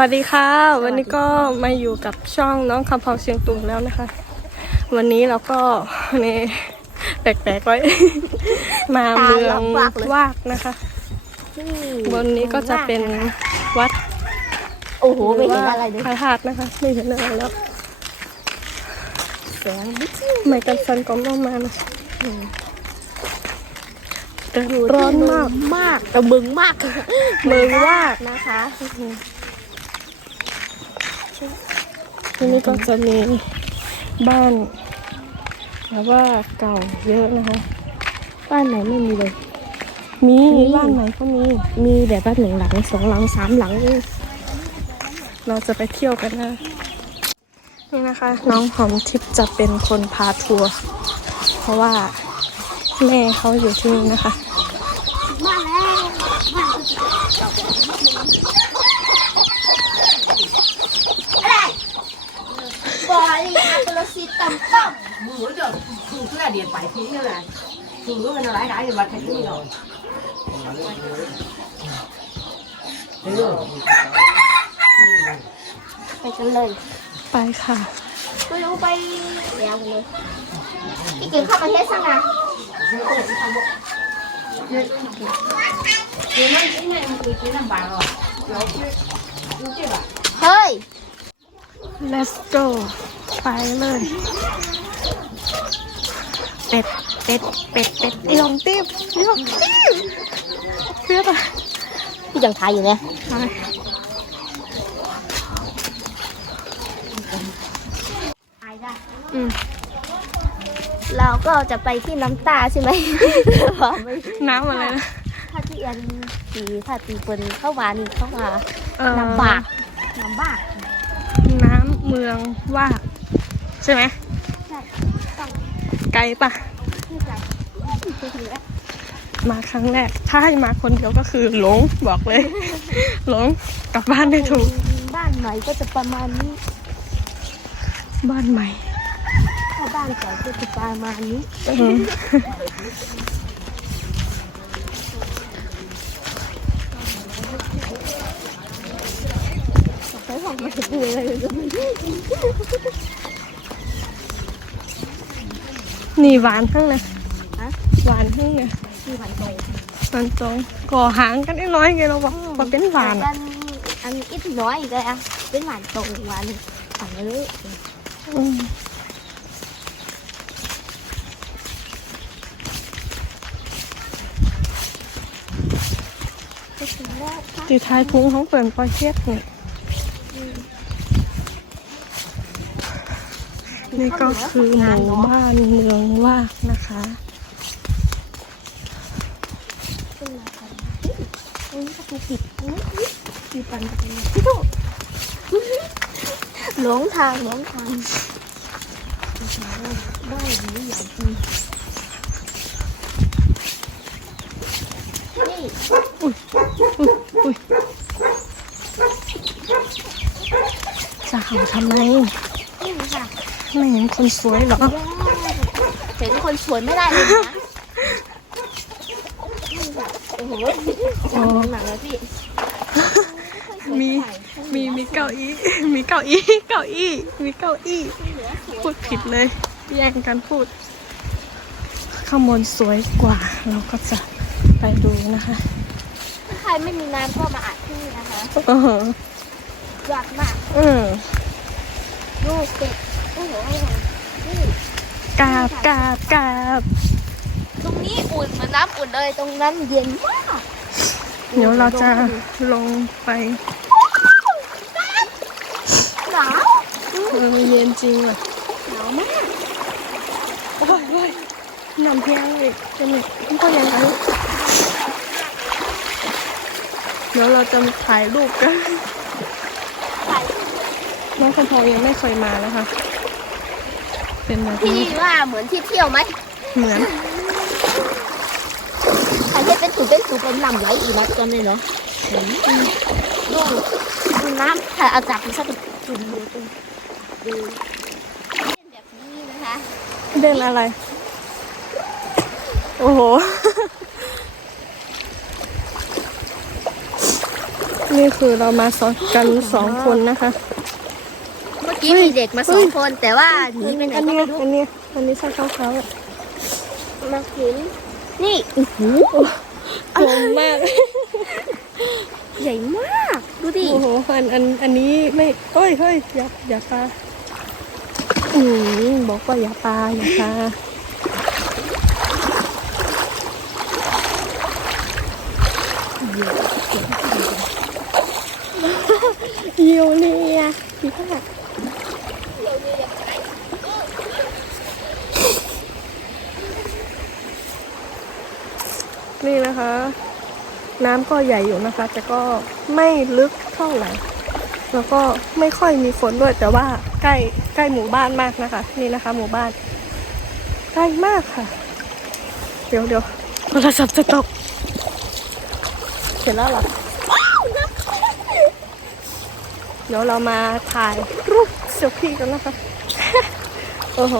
วัสดีค่ะ วันนี้ก็มาอยู่กับช่องน้องคำพองเชียงตุงแล้วนะคะ วันนี้เราก็นี่แปลกๆไว้ มาเมืองวากนะคะบนนี้ก็จะเป็นวัดโอ้โหไม่เห็นอะไรเลยพระธาตุนะคะ ไม่เห็นอะไรแล้วแสงบิ๊กไม่กันฟันก็ต้องมานะแต่ร้อนมากมากแต่มึงมากเมืองวากนะคะ ที่นี่ก็จะมีบ้านแบบว่าเก่าเยอะนะคะ บ้านไหนไม่มีเลย มีมีบ้านไหนก็มี มีแบบว่านหนึ่งหลังสองหลังสามหลัง เราจะไปเที่ยวกันนะ นี่นะคะ น้องหอมทิพย์จะเป็นคนพาทัวร์ เพราะว่าแม่เขาอยู่ที่นี่นะคะ มาแล้วบอลี อาตุลซีตำต้ม bữa giờ thường cứ là điện phải phí như là thường cứ nó lái lái thì mặt thành cái gì rồi ไปกันเลย ไปค่ะ ไม่รู้ไปแล้วเลยพี่เก่งเข้าประเทศสั่งนะ thì nó cái này một cái cái làm bà rồi nó cái nó cái bà เฮ้ย let's go ไปเลยเป็ดเป็ดเป็ดเป็ดไอ้ลงติ๊บไอ้ลงติ๊บเพื่อนอะพี่ยังทายอยู่เลยไปทายได้อืมเราก็จะไปที่น้ำตาใช่ไหมน้ำอะไรนะถ้าที่อันตีถ้าตีคนเข้ามานี่เข้ามาเอ่อลำบากลำบาก น้ำเมืองวาก ใช่ไหมใช่ต้องไกลปะที่ใจที่ถือว่ามาครั้งแรก ถ้าให้มาคนเดียวก็คือหลงบอกเลย หลงกลับบ้านได้ถูก บ้านใหม่ก็จะประมาณนี้ บ้านใหม่ถ้าบ้านเก่าก็จะประมาณนี้อืมใช้ของมาดูอะไรก็ไม่รู้ นี่หวานทั้งนะฮะหวานทั้งนะที่ผ่านตรงมันตรงก่อหางกันนิดน้อยไงเราบอกว่าเป็นหวานอัอะนอัน ít nói อีกเลยอะเป็นหวานตรงหวานฝั่งนี้อืมตีท้ายพุงของเปิ่นปอยเทียดนี่ นี่ก็คือหมู่บ้านเมืองวากนะคะขึ้นมากันอุ้ยประตูปิดอุ้ยมีปันประตูพี่ตุ๊หลงทางหลงทางบ้านนี้ใหญ่จริงนี่อุ้ยจะเห่าทำไมนี่ค่ะ ไม่เห็นคนสวยเหรอเห็นคนสวยไม่ได้เลยนะโอ้โหหนักเลยพี่มีมีมีเก้าอี้มีเก้าอี้เก้าอี้มีเก้าอี้พูดผิดเลย แย่งกันพูด ข้างบนสวยกว่า เราก็จะไปดูนะคะถ้าใครไม่มีน้ำก็มาอัดที่นี่นะคะเออยากมากเออดูเป็ดโอ้โหนี่ กราบกราบกราบตรงนี้อุ่นเหมือนน้ำอุ่นเลยตรงนั้นเย็นมากเดี๋ยวเราจะลงไปหนาวเออเย็นจริงว่ะหนาวมากโอ้ยโอ้ยน้ำเพียงอีกเป็นไงก็ยังไงเดี๋ยวเราจะถ่ายรูปกันน้องคำพองยังไม่เคยมานะคะ เป็นแบบพี่นี้ว่าเหมือนที่เที่ยวไหมเหมือนใครที่เป็นถูเป็นถูเป็นลำไหลอีนัดกันเลยเนาะดูดูน้ำถ่ายเอาจากมันสักจุ่มดูดูดูเป็นแบบนี้นะคะเด่นอะไร โอ้โห นี่คือเรามาสอนกันสองคนนะคะเมื่อ กี้มีเด็กมาสองคนแต่ว่าหนีไปไหนอันก็นี้ไม่รู้อันนี้อันนี้ใช่เขาเขามาเห็นนี่โอ้โหโกงมาก ใหญ่มาก ดูดิ โอ้โห อัน อัน อันนี้ไม่เอ้ยเฮ้ยอย่า อย่าปลาอืมบอกว่าอย่าปลา อย่าปลา เยียวเนี่ยพี่ค่ะ นี่นะคะ น้ำก็ใหญ่อยู่นะคะ แต่ก็ไม่ลึกเท่าไหร่ แล้วก็ไม่ค่อยมีฝนด้วย แต่ว่าใกล้ใกล้หมู่บ้านมากนะคะ นี่นะคะ หมู่บ้าน ใกล้มากค่ะ เดี๋ยวเดี๋ยวโทรศัพท์จะตกเสร็จแล้วเหรอเดี๋ยวเรามาถ่ายรูปเซลฟี่กันนะคะ โอ้โห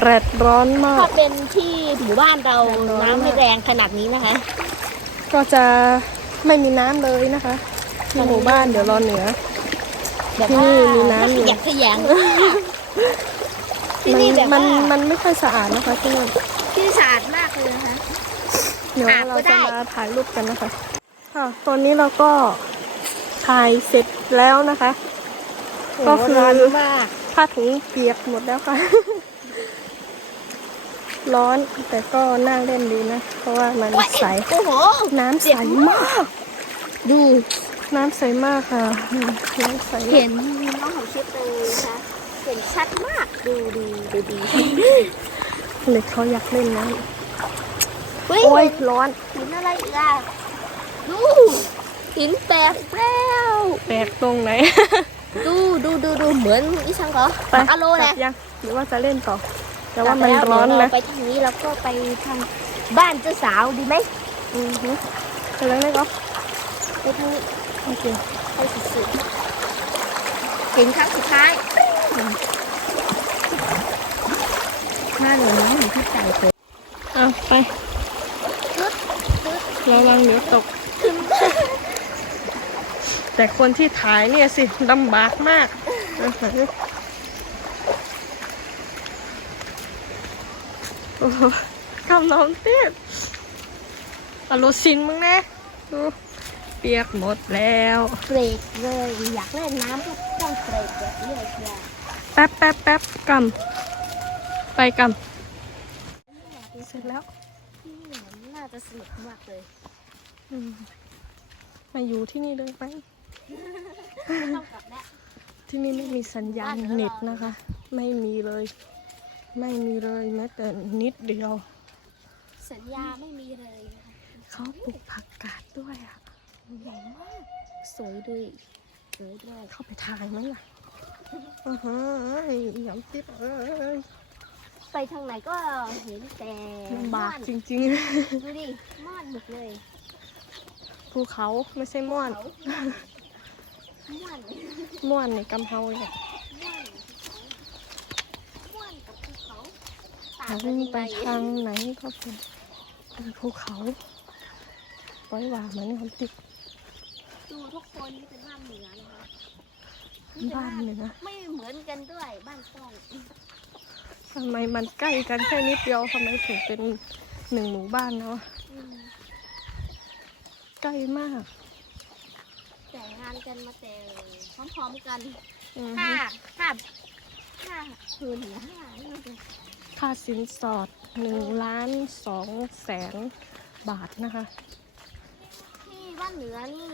แดดร้อนมาถ้าก เป็นที่หมู่บ้านเราแรงร้อน น้ำไม่แรงขนาดนี้นะคะ ก็จะไม่มีน้ำเลยนะคะที่หมู่บ้านเดี๋ยวรอเหนือ แบบที่ว่านี่มีน้ำอยู่อยากขยันที่มันนี่แบบมันว่ามันไม่ค่อยสะอาดนะคะที่นั่นที่สะอาดมากเลยนะคะ เดี๋ยวอาบก็เราได้ จะมาถ่ายรูปกันนะคะค่ะตอนนี้เราก็ถ่ายเสร็จแล้วนะคะ ก็คือร้อนมากผ้าถุงเปียกหมดแล้วค่ะ ร้อนแต่ก็น่าเล่นดีนะ เพราะว่ามันใสโอ้โหน้ำใสมาก ดูน้ำใสมากค่ะอืมน้ำใสมากเห็นน้องของชิปเลยนะคะเห็นชัดมากดูดูดูดีเด็กเขาอยากเล่นน้เฮ้ยำโอ้ยร้อนหินอะไรอีกอะดูหินแตกแล้วแปลกตรงไหนดูดูดูดูเหมือนอีชังเหรอไปอโลกลันะบยังหรือว่าจะเล่นต่อ แต่ว่ามันแล้วร้อนเดี๋ยวนะเราไปทางนี้แล้วก็ไปทางบ้านเจ้าสาวดีไหมอือฮึไปแล้วได้ก็ไปทางนี้โอเคไปสุดๆเห็นครั้งสุดท้ายหน้าเหนือน้องเหมือนที่ใจเลยอะไประวังเดี๋ยวตก แต่คนที่ถ่ายเนี่ยสิลำบากมาก อะไหนโอ้โหกำน้องเตี้ยอโลซินมึงนะดูเปียกหมดแล้วเบรกเลยอยากเล่นน้ำก็ต้องเบรกแบบนี้เลยจ้ะแป๊บแป๊บแป๊บกำไปกำเสร็จแล้วที่นี่น่าจะสนุกมากเลยอืมมาอยู่ที่นี่เลยไหมไม่ต้องกลับแล้วที่นี่ไม่มีสัญญาณเน็ตนะคะ ไม่มีเลย ไม่มีเลยแม้แต่นิดเดียว สัญญาไม่มีเลยนะคะเขาปลูกผักกาดด้วยอะใหญ่มากสวยด้วยสวยด้วยเข้าไปถ่ายไหมล่ะอือฮะหยำติ๊บเอ้ยไปทางไหนก็เห็นแต่ลำบากม่อนจริงดูดิม่อนหมดเลยๆภูเขาไม่ใช่ม่วนม่อนม่วนในกำเฮาเนี่ย ม่อนม่อนกับภูเขา ต่างหักันนยังไปทางไหนก็เป็นเป็นภูเขาปล่อยว่าเหมือนคำติดดูทุกคนนี่เป็นบ้านเหนือนะคะบ้านเหนือไม่เหมือนกันด้วยบ้านต้องทำไมมันใกล้กันแค่นิดเดียวทำไมถึงเป็นหนึ่งหมู่บ้านเนาะอืมใกล้มากแต่งงานกันมาแต่พร้อมๆกันอือฮึห้าห้าห้าคืนหรือห้านี่มันเป็น ค่าสินสอดหนึ่งล้านสองแสนบาทนะคะ ที่บ้านเหนือนี่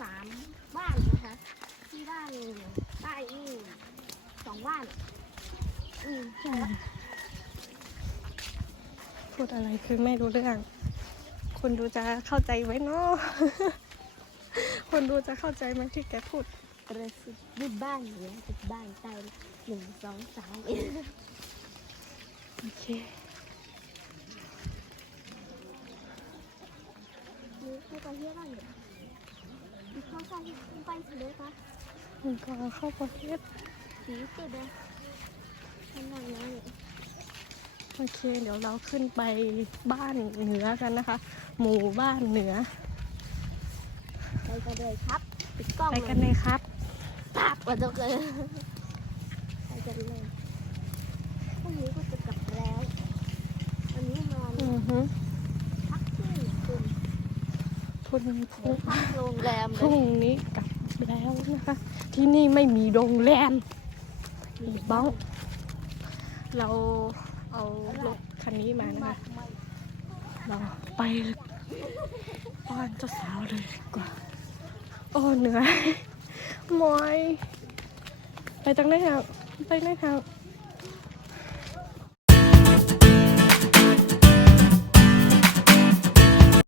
สามบ้านนะคะ ที่บ้านใต้นี่สองบ้าน อืมใช่พูดอะไรคือไม่รู้เรื่อง คนดูจะเข้าใจไว้เนาะคนดูจะเข้าใจไหมที่แกพูด กระสิบบ้านเหนือกับบ้านใต้หนึ่งสองสามโอเคนี่คือตอนที่บ้านเหนือมีข้าวใส่ไปเลยปะมันก็เข้าประเทศสีสุดเลยขนาดนั้นโอเค เดี๋ยวเราขึ้นไปบ้านเหนือกันนะคะ หมู่บ้านเหนือ ไปกันเลยครับ ปิดกล้องไปกันเลยครับปับมาตกเลยไปกันเลยพรุ่งนี้ก็จะกลับแล้ววันนี้นอนอือฮึพักที่คุณพรุ่งนี้พักโรงแรมพเลรุ่งยนี้กลับแล้วนะคะ ที่นี่ไม่มีโรงแรมมีบ้อง เราเอารถคันนี้มานะคะ เราไปบ้านเจ้าสาวเลยดีกว่า โอ้เหนื่อยมอย ไปจังได้ครับไปได้ครับ